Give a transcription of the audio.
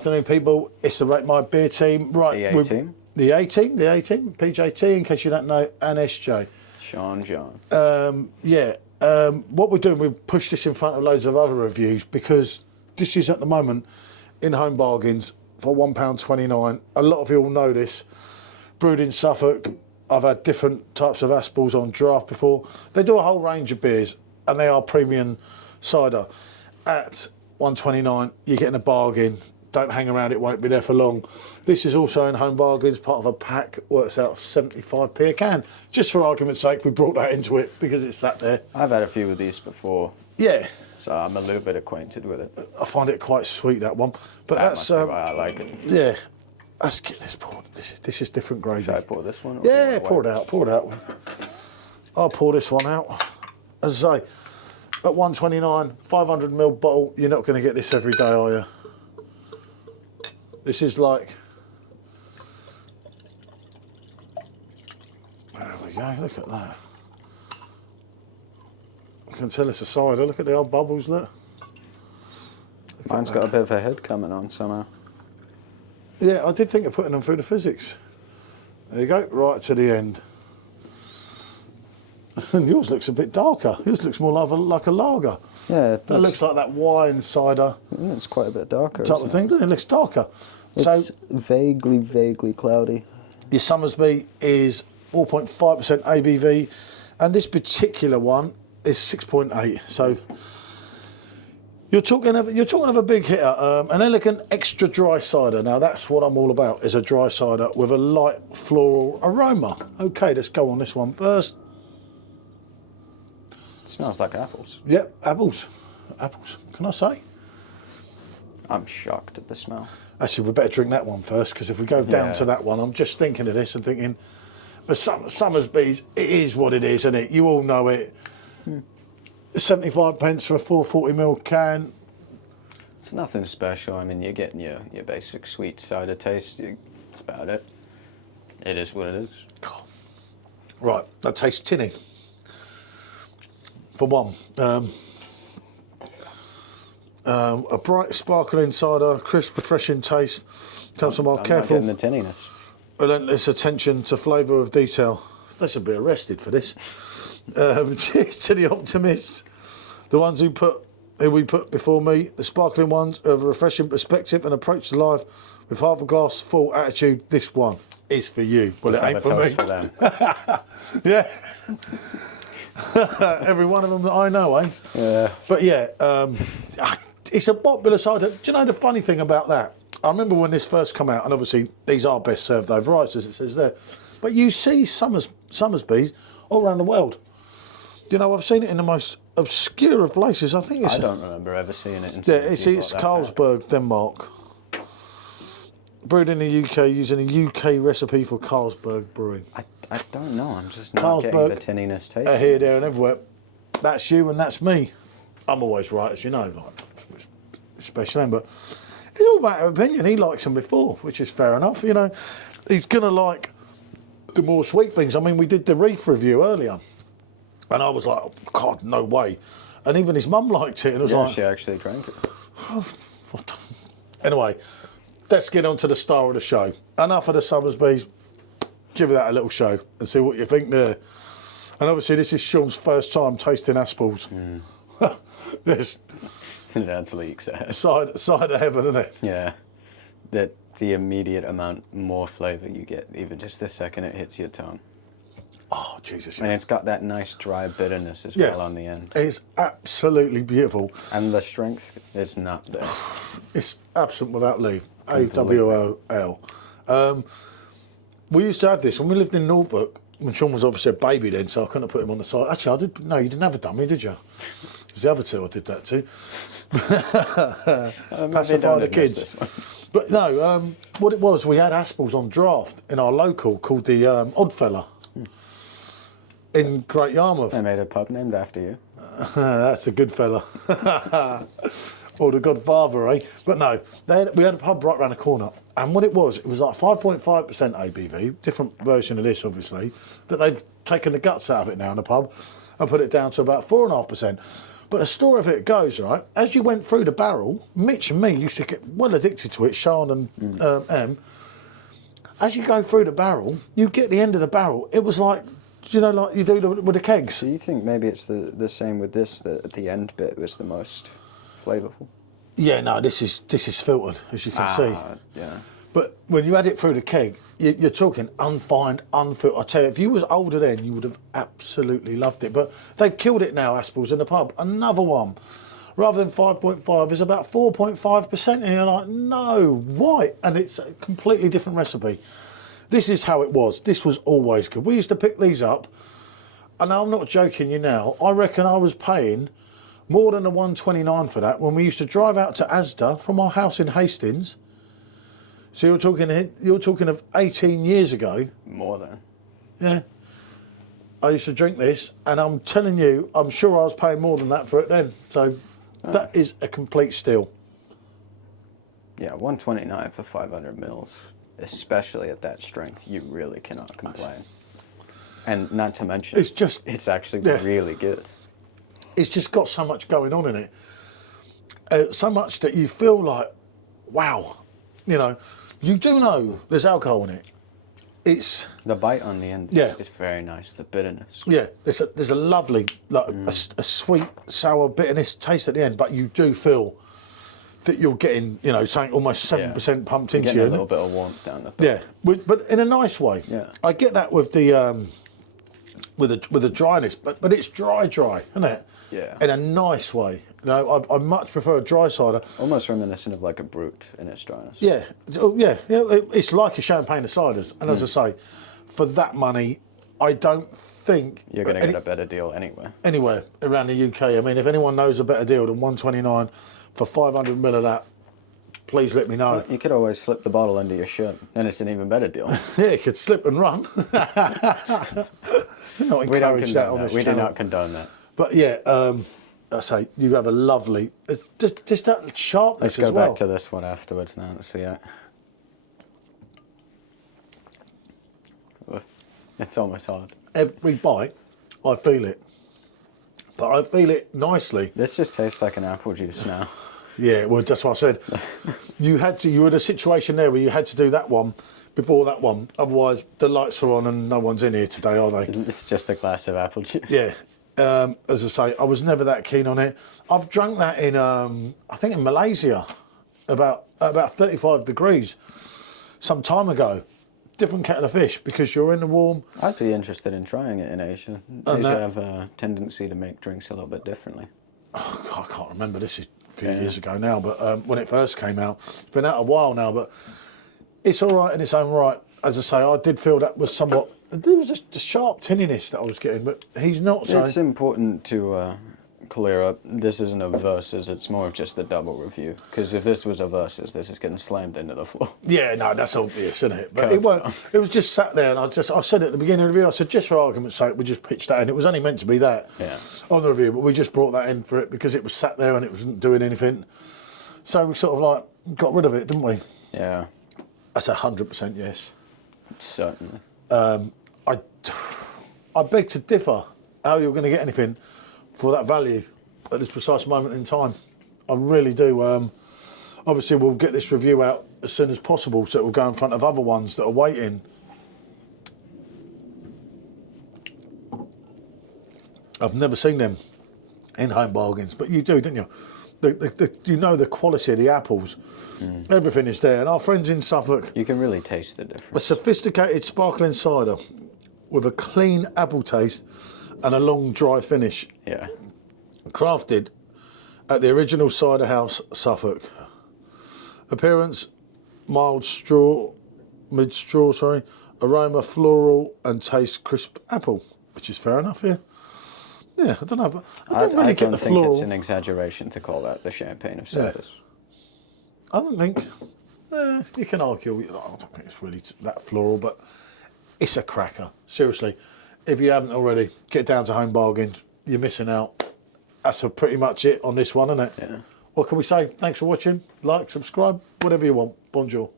Afternoon, people. It's the Rate My Beer team. Right, the A-team. The A-team, PJT, in case you don't know, and SJ. John. What we're doing, we've pushed this in front of loads of other reviews because this is at the moment in home bargains for £1.29. A lot of you all know this. Brewed in Suffolk. I've had different types of Aspalls on draft before. They do a whole range of beers, and they are premium cider. At £1.29, you're getting a bargain. Don't hang around, it won't be there for long. This is also in home bargains, part of a pack, works out 75p a can. Just for argument's sake, we brought that into it because it's sat there. I've had a few of these before. Yeah. So I'm a little bit acquainted with it. I find it quite sweet, that one. But that's why I like it. Yeah. Let's get this poured. This is different gravy. Should I pour this one? Yeah, pour it out. I'll pour this one out. As I say, at £1.29, 500ml bottle, you're not going to get this every day, are you? This is like, there we go, look at that. I can tell it's a cider, look at the old bubbles, look. Mine's got a bit of a head coming on somehow. Yeah, I did think of putting them through the Fizzics. There you go, right to the end. And yours looks a bit darker. Yours looks more like a lager. Yeah, it looks like that wine cider. It's quite a bit darker. Type of thing, doesn't it? It looks darker. It's so vaguely cloudy. Your Somersby is 4.5% ABV, and this particular one is 6.8. So you're talking of a big hitter, an elegant extra dry cider. Now that's what I'm all about, is a dry cider with a light floral aroma. Okay, let's go on this one first. Smells like apples. Yep, apples. Can I say? I'm shocked at the smell. Actually, we better drink that one first, because if we go down to that one, I'm just thinking of this and thinking, but Somersby's, it is what it is, isn't it? You all know it. 75 pence for a 440ml can. It's nothing special. I mean, you're getting your basic sweet cider taste. That's about it. It is what it is. Right, that tastes tinny. For one. A bright, sparkling cider, crisp, refreshing taste. Comes from our careful, I'm not getting the tinniness. Relentless attention to flavour of detail. They should be arrested for this. Cheers to the optimists, the ones who we put before me, the sparkling ones who have a refreshing perspective and approach to life with half a glass full attitude. This one is for you. Well, it ain't for me. For them. Yeah. Every one of them that I know, eh? Yeah. But yeah, it's a popular cider. Do you know the funny thing about that? I remember when this first came out, and obviously these are best served over ice, as it says there. But you see Somersby's all around the world. You know, I've seen it in the most obscure of places. I think it's. I don't remember ever seeing it. Yeah, it's Carlsberg, Denmark. Brewed in the UK using a UK recipe for Carlsberg brewing. I don't know. I'm just not getting the tinniness taste. Here, there, and everywhere. That's you, and that's me. I'm always right, as you know. Like, especially then, but it's all matter of opinion. He likes them before, which is fair enough. You know, he's gonna like the more sweet things. I mean, we did the Reef review earlier, and I was like, oh, God, no way. And even his mum liked it, and I was like, she actually drank it. Anyway, let's get on to the star of the show. Enough of the Somersby's. Give that a little show and see what you think there. And obviously, this is Sean's first time tasting Aspalls. That's leaks. Cider heaven, isn't it? Yeah. That the immediate amount more flavour you get, even just the second it hits your tongue. Oh, Jesus. Yeah. And it's got that nice dry bitterness as well on the end. It's absolutely beautiful. And the strength is not there. It's absent without leave. AWOL. We used to have this when we lived in Norfolk, when Sean was obviously a baby then, so I couldn't put him on the side. Actually, I did. No, you didn't have a dummy, did you? It was the other two I did that to. Pacify the kids. But no, what it was, we had Aspalls on draft in our local called the Oddfella in Great Yarmouth. They made a pub named after you. That's a good fella. Or the Godfather, eh? But no, we had a pub right around the corner. And what it was like 5.5% ABV, different version of this, obviously, that they've taken the guts out of it now in the pub and put it down to about 4.5%. But the story of it goes, right, as you went through the barrel, Mitch and me used to get well addicted to it, Sean and Em. As you go through the barrel, you get the end of the barrel. It was like, you know, like you do with the kegs. Do you think maybe it's the same with this, that at the end bit was the most flavourful? Yeah, no, this is filtered, as you can see. Yeah. But when you add it through the keg, you're talking unfined, unfiltered. I tell you, if you was older then, you would have absolutely loved it. But they've killed it now, Aspall's in the pub. Another one, rather than 5.5, is about 4.5%. And you're like, no, why? And it's a completely different recipe. This is how it was. This was always good. We used to pick these up, and I'm not joking you now, I reckon I was paying more than the 129 for that when we used to drive out to Asda from our house in Hastings. So you're talking of 18 years ago. More than. Yeah. I used to drink this, and I'm telling you, I'm sure I was paying more than that for it then. So that is a complete steal. Yeah, 129 for 500 mils, especially at that strength, you really cannot complain. And not to mention, it's actually really good. It's just got so much going on in it. So much that you feel like, wow, you know, you do know there's alcohol in it. It's the bite on the end. Is very nice. The bitterness. Yeah, there's a lovely, like a sweet, sour bitterness taste at the end, but you do feel that you're getting, you know, something almost 7% pumped into you. A little bit of warmth down the throat. Yeah, but in a nice way. Yeah, I get that with the with the dryness, but it's dry, isn't it? Yeah. In a nice way. You know, I much prefer a dry cider. Almost reminiscent of like a brut in its dryness. Yeah, yeah. It's like a champagne of ciders, and as I say, for that money, I don't think you're going to get a better deal anywhere around the UK. I mean, if anyone knows a better deal than 129 for 500 ml of that, please let me know. Well, you could always slip the bottle under your shirt, then it's an even better deal. Yeah, you could slip and run. Not encourage that on this channel. We do not condone that. But yeah, I say you have a lovely, just that sharpness as well. Let's go back to this one afterwards now. Let's see it. It's almost hard. Every bite, I feel it, but I feel it nicely. This just tastes like an apple juice now. Yeah, well, that's what I said. You were in a situation there where you had to do that one before that one. Otherwise, the lights are on and no one's in here today, are they? It's just a glass of apple juice. Yeah. As I say, I was never that keen on it. I've drunk that in, I think in Malaysia, about 35 degrees some time ago. Different kettle of fish because you're in the warm. I'd be interested in trying it in Asia. Asia have a tendency to make drinks a little bit differently. Oh, God, I can't remember. This is a few years ago now, but when it first came out, it's been out a while now, but it's all right in its own right. As I say, I did feel that was somewhat. There was just a sharp tinniness that I was getting, but he's not. So. It's important to clear up. This isn't a versus. It's more of just a double review. Because if this was a versus, this is getting slammed into the floor. Yeah, no, that's obvious, isn't it? But it was just sat there, and I said at the beginning of the review, I said just for argument's sake, we just pitched that in. It was only meant to be that on the review, but we just brought that in for it because it was sat there and it wasn't doing anything. So we sort of like got rid of it, didn't we? Yeah. That's 100% yes. Certainly. I beg to differ how you're going to get anything for that value at this precise moment in time. I really do. Obviously, we'll get this review out as soon as possible so it will go in front of other ones that are waiting. I've never seen them in home bargains, but you do, didn't you? You know the quality of the apples. Everything is there. And our friends in Suffolk... You can really taste the difference. A sophisticated sparkling cider with a clean apple taste and a long dry finish. Yeah. Crafted at the original cider house, Suffolk. Appearance, mild straw, mid-straw, sorry. Aroma, floral, and taste, crisp apple, which is fair enough, yeah. Yeah, I don't know, but I didn't really get the floral. I don't think it's an exaggeration to call that the champagne of ciders. Yeah. I don't think, you can argue, I don't think it's really that floral, but it's a cracker. Seriously, if you haven't already, get down to Home Bargains. You're missing out. That's pretty much it on this one, isn't it? Yeah. What can we say? Thanks for watching. Like, subscribe, whatever you want. Bonjour.